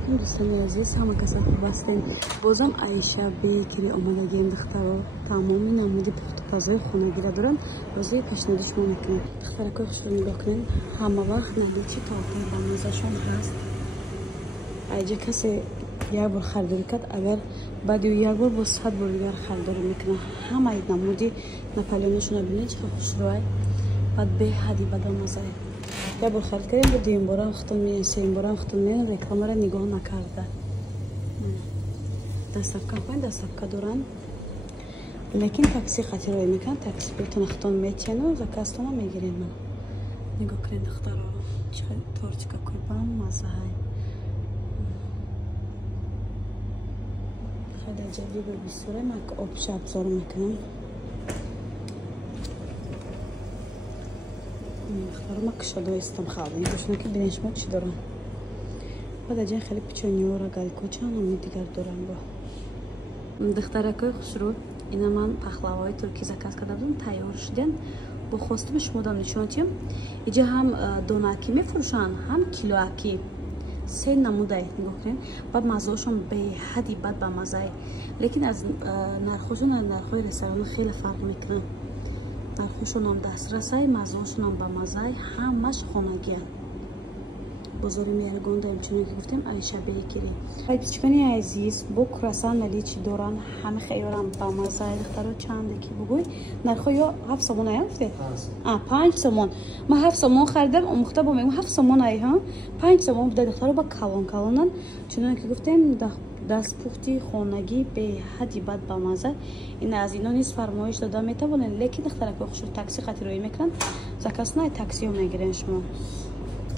алейкум дӯстони азиз, ҳама каса хуб ҳастем. Бозам Аиша бейкери омадагием духтаро тамоми намуди пухтупазҳои хонагиро дорам. Бозии пешниҳоди шумо мекунам. Духтаракҳои хушро нигоҳ кунед. Ҳама вақт наличи толпаи ба мазашон ҳаст. айҷа касе як бор харидорӣ кард, агар баъди як бор бо 100 бор дигар харидорӣ мекунам. Ҳамаи намуди наполеонашонро бинед чӣ қадр хушрӯай, баъд беҳади бадомазае. یک بار خرید کردیم، دوم بارم ختم می‌کنیم، سوم بارم ختم می‌کنیم، رکلام را نگاه نکرده. دستافکا خواهیم دستافکا دارن، لیکن تاکسی خاطر روی میکنن، تاکسی بهتون ختم می‌چینه و زکاستون هم میگیریم. من نگاه کنید دخترها، تورچکا کوبام مزه های. خیلی جدی به بسیاره من آب شب زار میکنم. دخترها ما کشیده استم خالی، باشن که بینش ما چی دارن. بعد جای خیلی پیچونیو را گالکوچه هم دیگر دارن با. دخترکای خوشرو، اینا من پخلاوای ترکی زکات کردم تیار شدن. با خواستم شما دام نشون تیم. اینجا هم دوناکی میفروشن، هم کیلویی. سه نمودای نگاه کنین. بعد مزه‌شون به حدی بد با مزه. لیکن از نرخشون از نرخ‌های رستوران خیلی فرق میکنه. نرخشون هم دسترسی، مزه‌شون هم با مزه، همش خانگی. بازاری میارگون داریم چون که گفتیم عایشه بیکری. پیچکانی عزیز با کراسان ملی چی دارن همه خیارم با مزه دخترها چنده کی بگوی نرخو یا 7 سومون ایافته 5 سومون ما 7 سومون خریدم اون مختبا میگم 7 سومون ای ها 5 سومون بوده دخترها با کلونن چون که گفتیم دست پختی خانگی به حدی بد با مزه این از اینا نیست فرمایش داده میتونن لیکن دخترها که خوشو تاکسی خاطر روی میکنن زکاس نه تاکسی رو میگیرن شما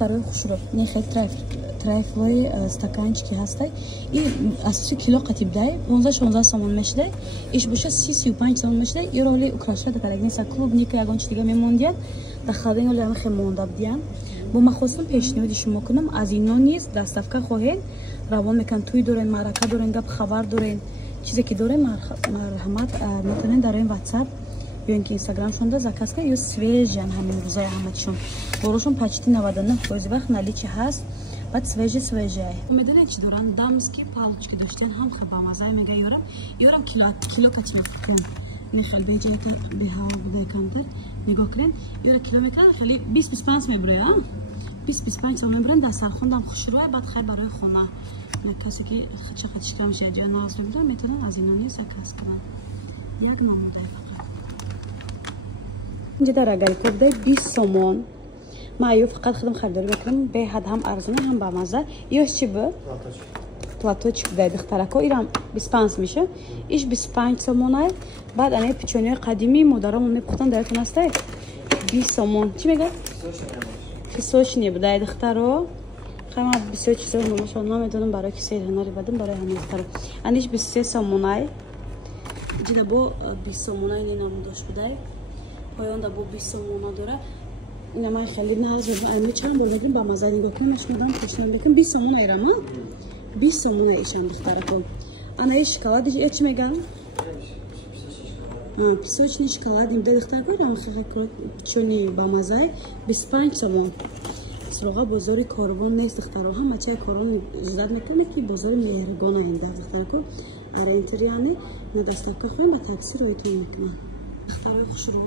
второй хушро не хай трайфлой стаканчики ҳастай и аз кило қатибдай 15-16 сомон мешидай иш боша 30-35 сомон мешидай иро оли украшада карагниса клубника ягон чи дига мемондияд да халадани оли ҳама хе монда будиян бо ма хостам пешниҳоди шумо кунам аз ино низ дастафка хоҳед равон мекан туй дорен маърака дорен гап хабар дорен чизе ки дорен марҳамат метавонед дар ин ватсап ё ин ки инстаграм шонда заказ кунед ё свежан ҳамин рӯзаи ҳаматшон борошон почти 99% вақт наличи ҳаст баъд свежай медонед чӣ доран дамски палочки доштен ҳам хабамаза мега ёрам кило качи мефикрем мехел беҷаи беҳаво буда камтар нигоҳ кунед ёра кило мекунад хели 20-25 мебуроя 20-25 сом мебурен дар сархондам хушрӯя баъд хай барои хона касе ки чақатишкам ҷоя нағз мебудам метавонад аз инони заказ кунад як намудай اینجا در اگریکوب ده 20 سومون معیو فقط خودم خریداری میکنم به حد هم ارزونه هم با مزه یهش چی به پلاتوچ ده دخترکو ایرم 25 میشه ایش 25 سومونه بعد انه پیچونی قدیمی مادرامون میپختن درتون هسته 20 سومون چی میگه خیسوش نی بده دخترو خیلی من 24 چیزا نمیشون نمیدونم برای کسی هنری بدم برای همین دخترو انیش 23 سومونه اینجا با 20 سومونه اینی نموداش بده پایان دا با 20 سومونه داره اینا من خیلی ناز رو چند بار بدیم با مزه نگاه کنم شما پیشنهاد میکنم 20 سومونه ایرم 20 سومونه ایشم دخترکو انا این شکلات دیگه چی میگن پیسوچنی شکلات این دخترکو ایرم خیلی چونی با مزه 25 سومون سراغ بازار کاروان نیست دخترها هم چه کاروان زیاد میکنه که بازار مهربانه این دخترکو اره اینطوریانه ندستکا خواهیم با تاکسی رویتون میکنم دخترای خوشرو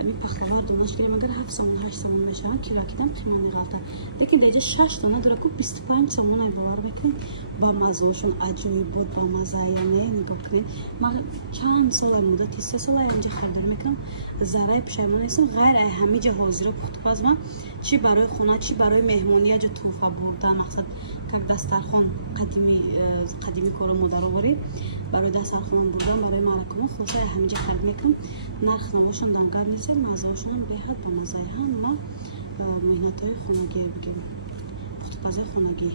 همین پخلوار دونش گیریم اگر 7 سومون 8 سومون بشن کیلو کدام قیمت نگالته لیکن دیگه 6 دونه داره کو 25 سومون ای باور بکنید با مزهشون عجیب بود با مزه یعنی نگاه کنید من چند سال مدت 3 سال اینجا خریدار میکنم ذره پشیمون نیستم غیر همه جا حاضر پختپز من چی برای خونه چی برای مهمانی جو توفه بردن مقصد که دسترخوان قدیمی کارو مادر آوری برای دسترخوان بردن برای معرکه خلاصه همه جا خرید میکنم نرخ نوشون دانگار نیست مزهشون هم بهت با مزه هم ما مهنت های خونگی بگیم پختپزی خونگی